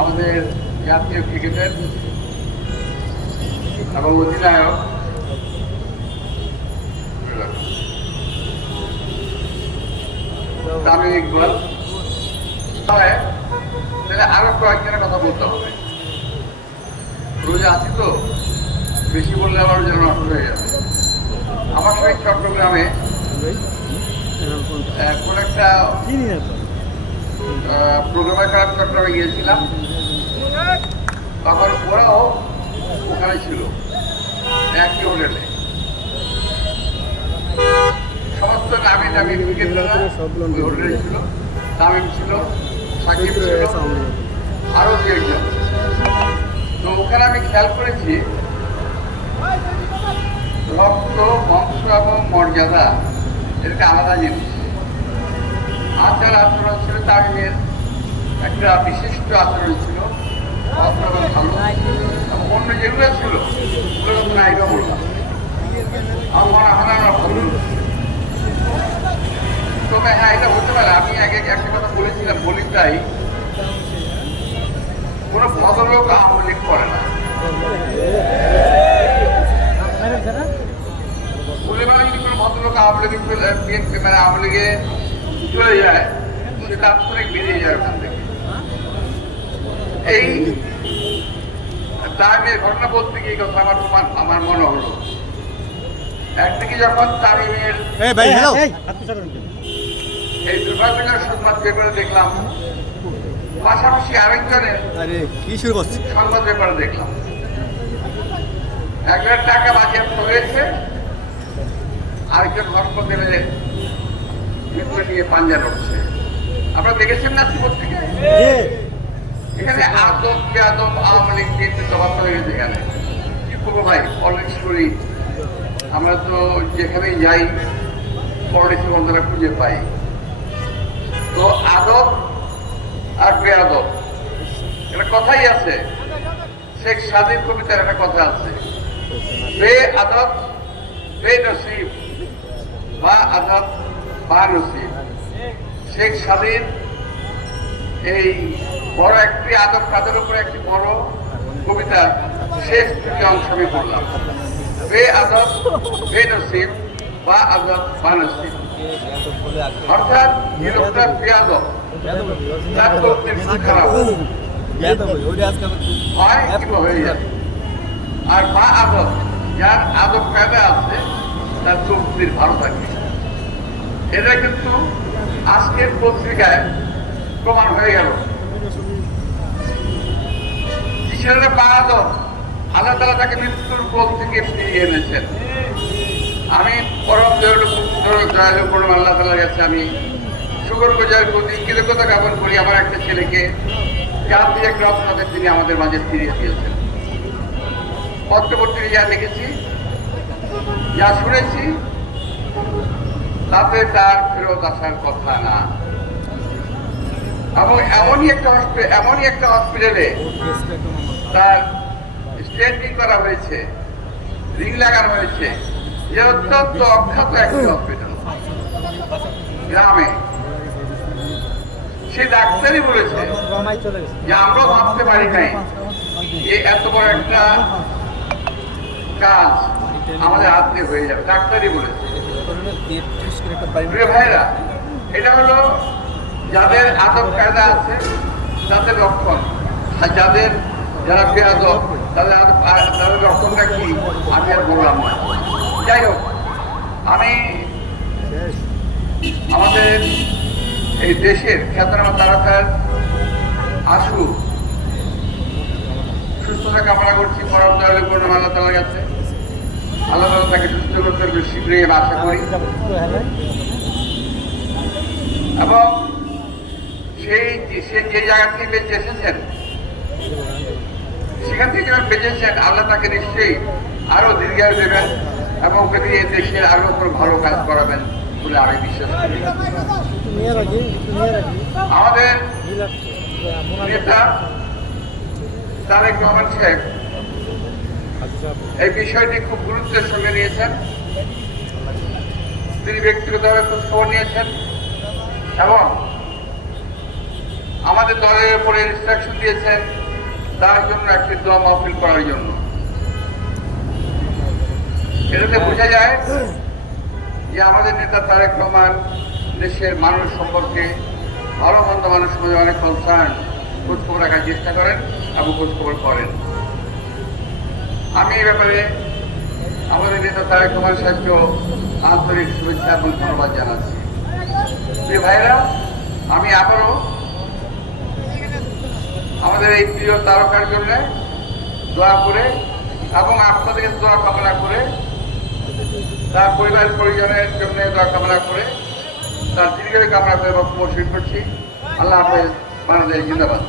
আমাদের জাতীয় ক্রিকেটের এবং অধিনায়ক তামিম ইকবাল, তাহলে আরো কয়েকজনের কথা বলতে হবে। রোজা আছি তো, বেশি বললে আমার যেন নষ্ট হয়ে যাবে। আমার সঙ্গে চট্টগ্রামে কোন একটা প্রোগ্রামের কারণে চট্টগ্রামে গিয়েছিলাম, তখন ওরাও ওখানে ছিল একই হোটেলে। সমস্ত নামি দামি ক্রিকেটাররা হোটেলে ছিল। তামিম ছিল, সাকিব ছিল, আরো দু একজন। তো ওখানে আমি খেয়াল করেছি রক্ত, বংশ এবং মর্যাদা এটা আলাদা জিনিস। আচার আচরণ ছিল তামিমের একটা বিশিষ্ট আচরণ ছিল, ভালো। অন্য যেগুলো ছিল ওগুলো তো নায়িকা বললাম আমার হারানোর ভালো। তবে হ্যাঁ, এটা হতে পারে। আমি আগে একটা কথা বলেছিলাম, বলি তাই, কোনো ভদ্রলোক আওয়ামী লীগ করে না। বলে মানে যদি কোনো ভদ্রলোক আওয়ামী লীগে বিএনপি মানে আওয়ামী লীগে চলে যায়, সে তাৎক্ষণিক বেরিয়ে যায় ওখান থেকে। এই তামিমের ঘটনা বলতে গিয়ে কথা আমার মনে হলো, একদিকে যখন তামিমের এই দুর্ভাগ্যজনক সংবাদ পেপারে দেখলাম, পাশাপাশি আরেকজনের সংবাদ পেপারে দেখলাম একজনের টাকা বাজেয়াপ্ত হয়েছে, আরেকজন হাসপাতালে মৃত্যু নিয়ে পাঞ্জা লড়ছে। আপনারা দেখেছেন না পত্রিকা? এখানে আদম বেআদম আওয়ামী লীগ বিএনপি জবাব হয়ে গেছে। এখানে কি করবো ভাই, অনেক স্টোরি। আমরা তো যেখানেই যাই পলিটিক্স বন্ধুরা খুঁজে পাই। তো আদব আর বেআদব একটা কথাই আছে, শেখ সাদির কবিতার একটা কথা আছে, বে আদব বে নসিব বা আদব বা নসিব। শেখ সাদির এই বড় একটি আদব কাদের উপরে একটি বড় কবিতা শেষ দুটি অংশ আমি পড়লাম, বে আদব বে নসিব বা আদব বা নসিব। অর্থাৎ যে লোকটা বেআদব তার তকদির খারাপ হয় কিংবা হয়ে যাবে, আর বা আদব যার আদব কায়দা আছে তার তকদির ভালো থাকে। এটা কিন্তু আজকের পত্রিকায় প্রমাণ হয়ে গেল। ছেলেরা বা আদব, আল্লাহ তাআলা তাকে মৃত্যুর কোল থেকে ফিরিয়ে এনেছেন। আমি পরম দয়ালু করুন আল্লাহ তাআলার কাছে আমি শুকর গুজার করি, কৃতজ্ঞতা জ্ঞাপন করি আমার একটা ছেলেকে যার দিয়ে একটা আপনাদের তিনি আমাদের মাঝে ফিরিয়ে দিয়েছেন। পত্রপত্রিকা যা দেখেছি, যা শুনেছি, তাতে তার ফেরত আসার কথা না। এবং এমনই একটা হসপিটালে তার স্ট্যান্ডিং করা হয়েছে, রিং লাগানো হয়েছে, যে অত্যন্ত অখ্যাত একটি হসপিটাল গ্রামে। সে ডাক্তারই বলেছে যে আমরাও ভাবতে পারি নাই যে এত বড় একটা কাজ আমাদের হাত দিয়ে হয়ে যাবে। ডাক্তারই বলেছে। প্রিয় ভাইরা, এটা হলো যাদের আদব কায়দা আছে তাদের লক্ষণ, আর যারা বেআদব তাদের লক্ষণটা কি আমি আর বললাম না। যাই হোক, আমি আমাদের এই দেশের খ্যাতনামা তারকার আশু সুস্থতা কামনা করছি পরম দয়ালু করুন আল্লাহ তাআলার কাছে। আল্লাহ তাআলা তাকে সুস্থ করতে পারবে শীঘ্রই আশা করি। এবং সে যে জায়গা থেকে বেঁচে এসেছেন, সেখান থেকে যখন বেঁচেছেন, আল্লাহ তাকে নিশ্চয়ই আরো দীর্ঘায়ু দেবেন এবং ওকে দিয়ে দেশের আরো ভালো কাজ করাবেন বলে আমি বিশ্বাস করি। আমাদের নেতা তারেক রহমান সাহেব এই বিষয়টি খুব গুরুত্বের সঙ্গে নিয়েছেন। তিনি ব্যক্তিগতভাবে খোঁজ খবর নিয়েছেন এবং আমাদের দলের উপরে ইনস্ট্রাকশন দিয়েছেন তার জন্য একটি দোয়া মাহফিল করার জন্য। এটাতে বোঝা যায় যে আমাদের নেতা তারেক রহমান দেশের মানুষ সম্পর্কে, ভালো মন্দ মানুষ মধ্যে অনেক কনসার্ন, খোঁজখবর রাখার চেষ্টা করেন এবং খোঁজখবর করেন। আমি এই ব্যাপারে আমাদের নেতা তারেক রহমান সাহেবকেও আন্তরিক শুভেচ্ছা এবং ধন্যবাদ জানাচ্ছি। প্রিয় ভাইরা, আমি আবারও আমাদের এই প্রিয় তারকার জন্য দোয়া করে এবং আপনাদের কাছে দোয়া কামনা করে, তার পরিবার পরিজনের জন্য দোয়া কামনা করে, তার দীর্ঘ কামনা করে বক্তব্য শুরু করছি। আল্লাহ হাফেজ। বাংলাদেশ জিন্দাবাদ।